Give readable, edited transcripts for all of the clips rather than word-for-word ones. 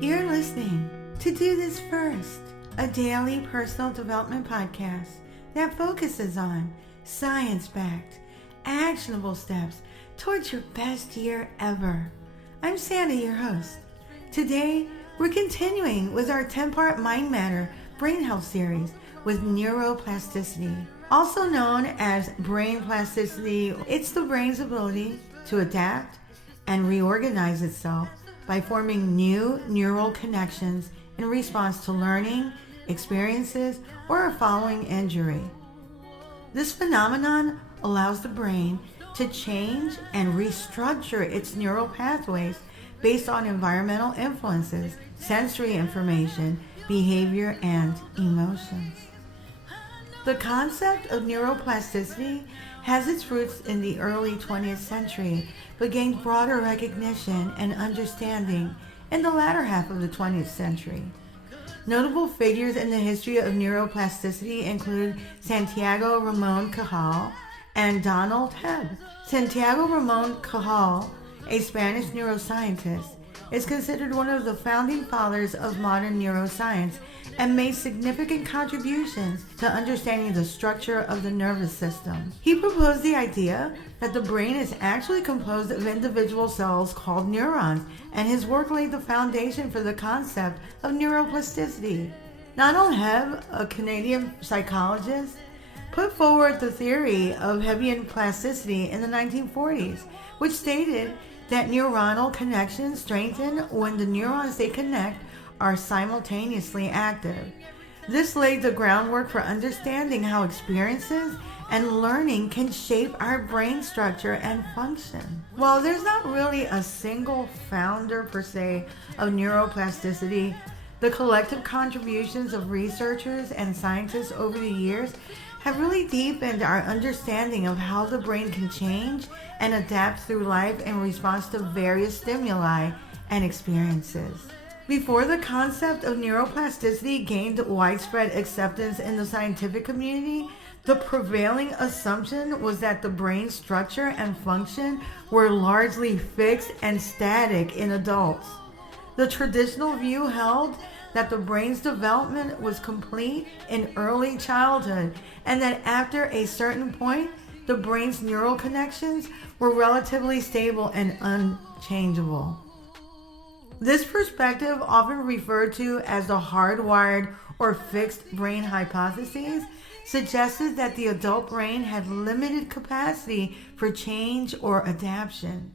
You're listening to Do This First, a daily personal development podcast that focuses on science-backed, actionable steps towards your best year ever. I'm Sandy, your host. Today, we're continuing with our 10-part Mind Matter Brain Health series with neuroplasticity. Also known as brain plasticity, it's the brain's ability to adapt and reorganize itself by forming new neural connections in response to learning, experiences, or a following injury. This phenomenon allows the brain to change and restructure its neural pathways based on environmental influences, sensory information, behavior, and emotions. The concept of neuroplasticity has its roots in the early 20th century, but gained broader recognition and understanding in the latter half of the 20th century. Notable figures in the history of neuroplasticity include Santiago Ramon Cajal and Donald Hebb. Santiago Ramon Cajal, a Spanish neuroscientist, is considered one of the founding fathers of modern neuroscience and made significant contributions to understanding the structure of the nervous system. He proposed the idea that the brain is actually composed of individual cells called neurons, and his work laid the foundation for the concept of neuroplasticity. Donald Hebb, a Canadian psychologist, put forward the theory of Hebbian plasticity in the 1940s, which stated that neuronal connections strengthen when the neurons they connect are simultaneously active. This laid the groundwork for understanding how experiences and learning can shape our brain structure and function. While there's not really a single founder per se of neuroplasticity, the collective contributions of researchers and scientists over the years have really deepened our understanding of how the brain can change and adapt through life in response to various stimuli and experiences. Before the concept of neuroplasticity gained widespread acceptance in the scientific community, the prevailing assumption was that the brain's structure and function were largely fixed and static in adults. The traditional view held that the brain's development was complete in early childhood, and that after a certain point, the brain's neural connections were relatively stable and unchangeable. This perspective, often referred to as the hardwired or fixed brain hypothesis, suggested that the adult brain had limited capacity for change or adaptation.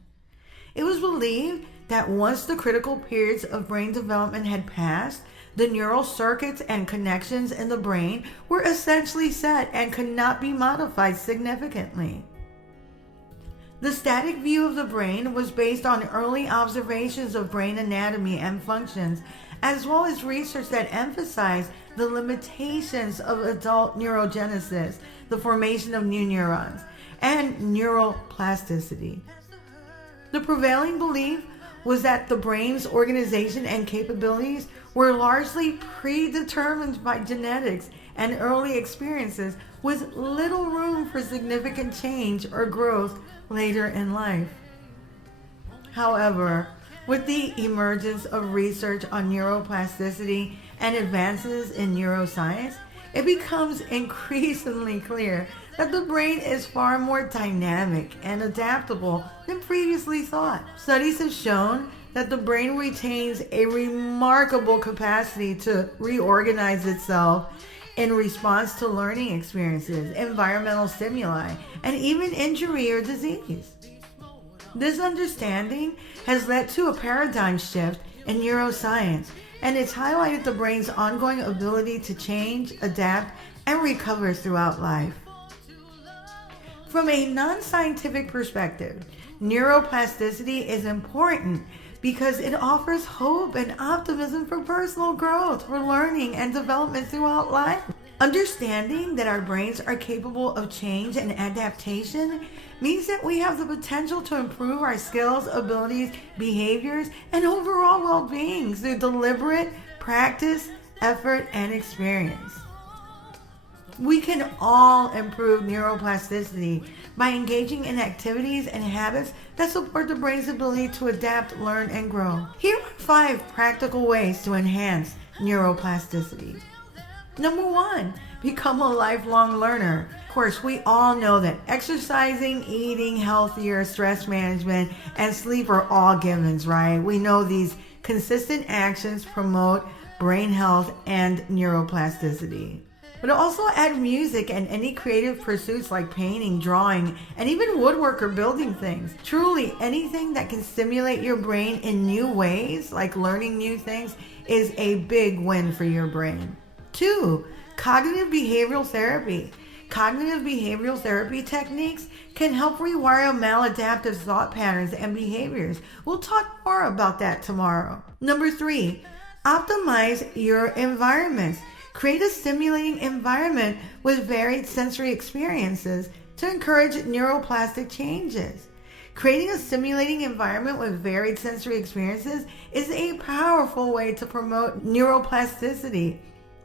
It was believed that once the critical periods of brain development had passed, the neural circuits and connections in the brain were essentially set and could not be modified significantly. The static view of the brain was based on early observations of brain anatomy and functions, as well as research that emphasized the limitations of adult neurogenesis, the formation of new neurons, and neuroplasticity. The prevailing belief was that the brain's organization and capabilities were largely predetermined by genetics and early experiences, with little room for significant change or growth later in life. However, with the emergence of research on neuroplasticity and advances in neuroscience, it becomes increasingly clear that the brain is far more dynamic and adaptable than previously thought. Studies have shown that the brain retains a remarkable capacity to reorganize itself in response to learning experiences, environmental stimuli, and even injury or disease. This understanding has led to a paradigm shift in neuroscience, and it's highlighted the brain's ongoing ability to change, adapt, and recover throughout life. From a non-scientific perspective, neuroplasticity is important because it offers hope and optimism for personal growth, for learning and development throughout life. Understanding that our brains are capable of change and adaptation means that we have the potential to improve our skills, abilities, behaviors, and overall well-being through deliberate practice, effort, and experience. We can all improve neuroplasticity by engaging in activities and habits that support the brain's ability to adapt, learn, and grow. Here are 5 practical ways to enhance neuroplasticity. Number 1, become a lifelong learner. Of course, we all know that exercising, eating healthier, stress management, and sleep are all givens, right? We know these consistent actions promote brain health and neuroplasticity. But also add music and any creative pursuits like painting, drawing, and even woodwork or building things. Truly, anything that can stimulate your brain in new ways, like learning new things, is a big win for your brain. 2, cognitive behavioral therapy. Cognitive behavioral therapy techniques can help rewire maladaptive thought patterns and behaviors. We'll talk more about that tomorrow. Number 3, optimize your environments. Create a stimulating environment with varied sensory experiences to encourage neuroplastic changes. Creating a stimulating environment with varied sensory experiences is a powerful way to promote neuroplasticity.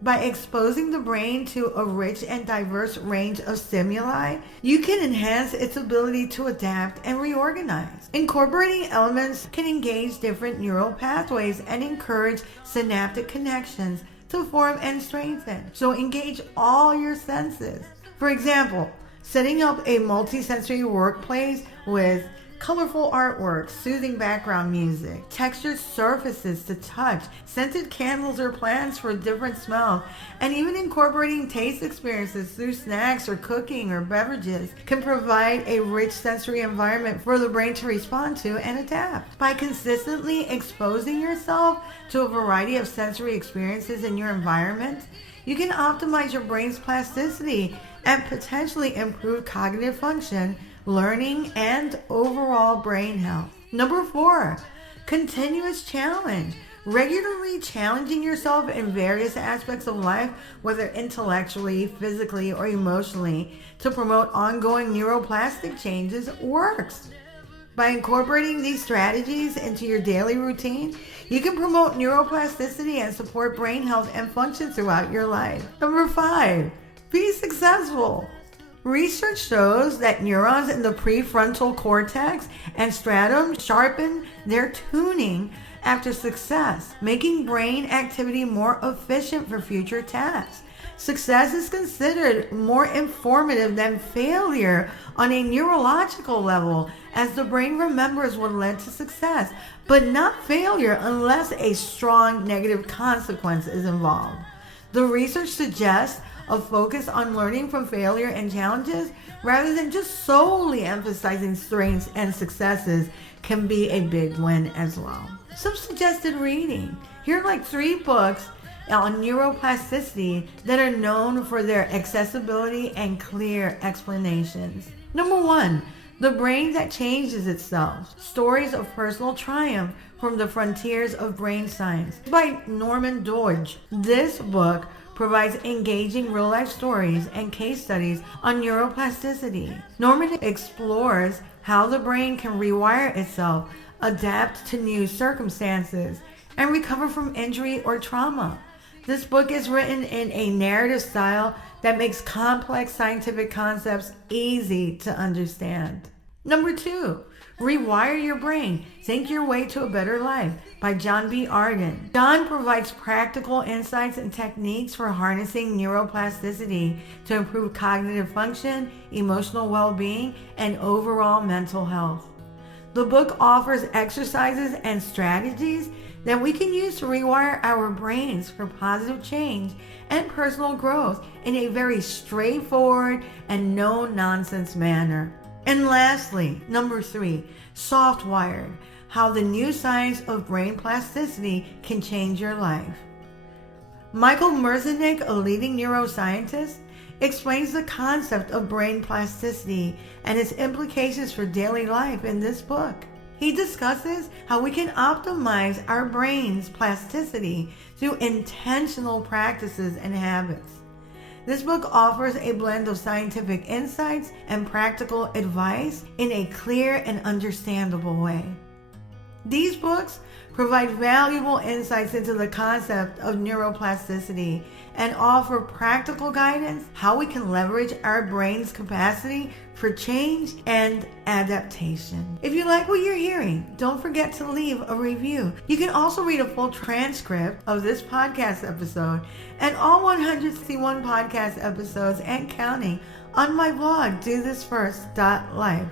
By exposing the brain to a rich and diverse range of stimuli, you can enhance its ability to adapt and reorganize. Incorporating elements can engage different neural pathways and encourage synaptic connections to form and strengthen. So engage all your senses. For example, setting up a multi-sensory workplace with colorful artwork, soothing background music, textured surfaces to touch, scented candles or plants for different smells, and even incorporating taste experiences through snacks or cooking or beverages can provide a rich sensory environment for the brain to respond to and adapt. By consistently exposing yourself to a variety of sensory experiences in your environment, you can optimize your brain's plasticity and potentially improve cognitive function, learning, and overall brain health. Number 4, continuous challenge. Regularly challenging yourself in various aspects of life, whether intellectually, physically, or emotionally, to promote ongoing neuroplastic changes works. By incorporating these strategies into your daily routine, you can promote neuroplasticity and support brain health and function throughout your life. Number 5, be successful. Research shows that neurons in the prefrontal cortex and stratum sharpen their tuning after success, making brain activity more efficient for future tasks. Success is considered more informative than failure on a neurological level, as the brain remembers what led to success, but not failure unless a strong negative consequence is involved. The research suggests a focus on learning from failure and challenges rather than just solely emphasizing strengths and successes can be a big win as well. Some suggested reading. Here are like 3 books on neuroplasticity that are known for their accessibility and clear explanations. Number 1, The Brain That Changes Itself. Stories of Personal Triumph from the Frontiers of Brain Science by Norman Doidge. This book provides engaging real-life stories and case studies on neuroplasticity. Norman explores how the brain can rewire itself, adapt to new circumstances, and recover from injury or trauma. This book is written in a narrative style that makes complex scientific concepts easy to understand. Number 2, Rewire Your Brain, Think Your Way to a Better Life by John B. Arden. John provides practical insights and techniques for harnessing neuroplasticity to improve cognitive function, emotional well-being, and overall mental health. The book offers exercises and strategies that we can use to rewire our brains for positive change and personal growth in a very straightforward and no-nonsense manner. And lastly, number 3, Softwired, How the New Science of Brain Plasticity Can Change Your Life. Michael Merzenich, a leading neuroscientist, explains the concept of brain plasticity and its implications for daily life in this book. He discusses how we can optimize our brain's plasticity through intentional practices and habits. This book offers a blend of scientific insights and practical advice in a clear and understandable way. These books provide valuable insights into the concept of neuroplasticity, and offer practical guidance how we can leverage our brain's capacity for change and adaptation. If you like what you're hearing, don't forget to leave a review. You can also read a full transcript of this podcast episode and all 161 podcast episodes and counting on my blog, dothisfirst.life.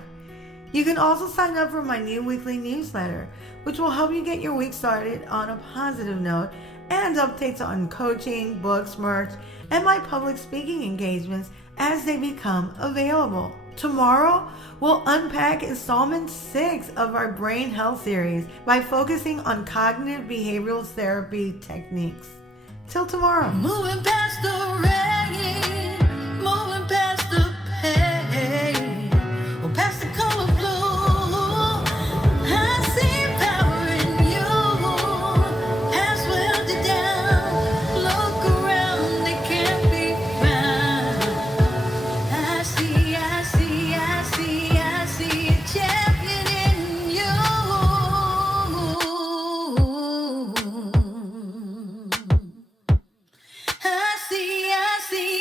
You can also sign up for my new weekly newsletter, which will help you get your week started on a positive note, and updates on coaching, books, merch, and my public speaking engagements as they become available. Tomorrow, we'll unpack installment 6 of our Brain Health series by focusing on cognitive behavioral therapy techniques. Till tomorrow. Moving past the rain, moving past the pain, or past the color blue. I see power in you. Past welded down. Look around, they can't be found. I see a champion in you. I see